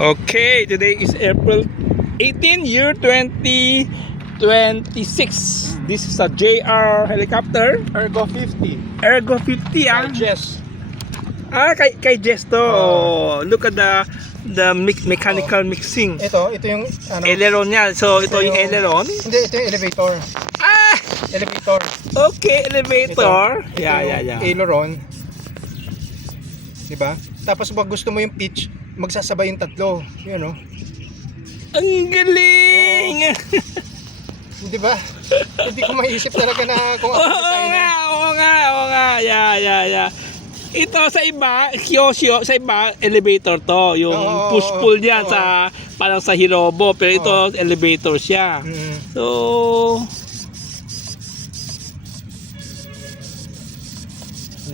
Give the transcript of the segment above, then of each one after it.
Okay, today is April 18, year 2026. This is a JR helicopter. Ergo 50. Ergo 50 ah. Jess. Kay Jess to. Look at the mechanical mixing. Ito yung ano. Aileron niya. So ito yung aileron. Hindi, ito yung elevator. Elevator. Okay, elevator. Ito Yeah. yung aileron. Diba? Tapos pag gusto mo yung pitch, magsasabay yung tatlo. Yun, no? Ang galing! Di ba? Hindi ko maiisip talaga na kung ako designer. Oo nga. Yeah. Ito sa iba, Kyosho, sa iba, elevator to. Yung push-pull niya sa, parang sa Hirobo. Pero ito, elevator siya. So,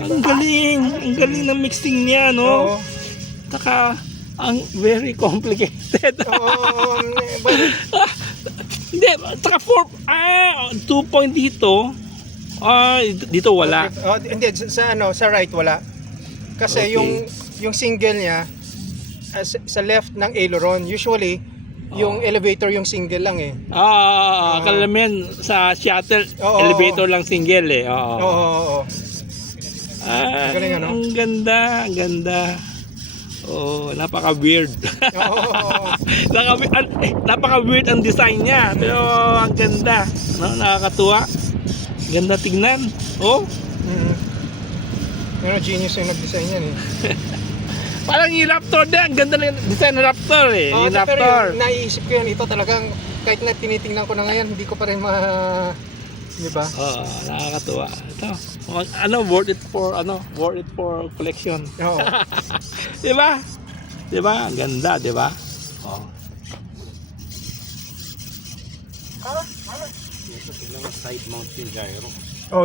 ang galing ng mixing niya, no? Taka, ang very complicated. Hindi, taka 2 point dito. Dito wala. Hindi, sa right wala. Kasi Okay. yung single niya sa left ng aileron, usually yung elevator yung single lang eh. Kalamihan sa shuttle, elevator lang single eh. Oo. Galing, ano? Ang ganda. Napaka-weird. Napaka-weird ang design niya, pero ang ganda, no? Nakakatuwa. Ganda tignan. Pero genius yung nag-design yan eh. Parang yung Raptor din. Ang ganda ng design ng Raptor eh. Yung Pero Raptor. naiisip ko yun, ito talagang kahit na tinitingnan ko na ngayon, hindi ko pa rin di ba? Nakakatuwa. Ito. Worth it for collection. Oo. Di ba? Ang ganda, di ba? Side mount yung gyro.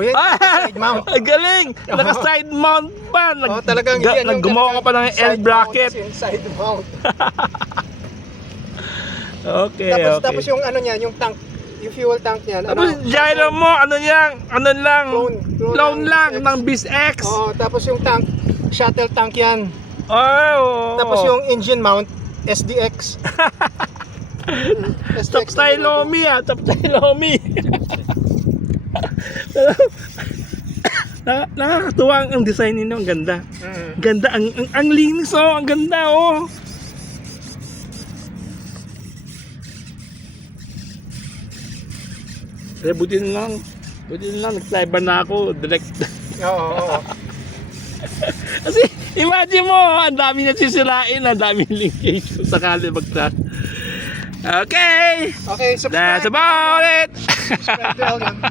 Yan, side mount. Ang galing! Naka-side mount pa. Talagang yan yung Gumawa ka pa ng L bracket. Side mount. Okay. Tapos yung ano niya, yung tank, yung fuel tank niya. Tapos gyro mo, clone lang ng BizX. Tapos yung tank, shuttle tank yan. Tapos yung engine mount, SDX. Top style Lomi Top style Lomi. Nakakatuwa ang design nito, ang ganda. Ganda, ang linis ang ganda Kaya buti na lang nag-cyber na ako direct. Oo. Kasi imagine mo, ang dami na sisirain, ang dami linkage kung sakali mag-crash. Okay, subscribe. that's about it. Subscribe to Elgan.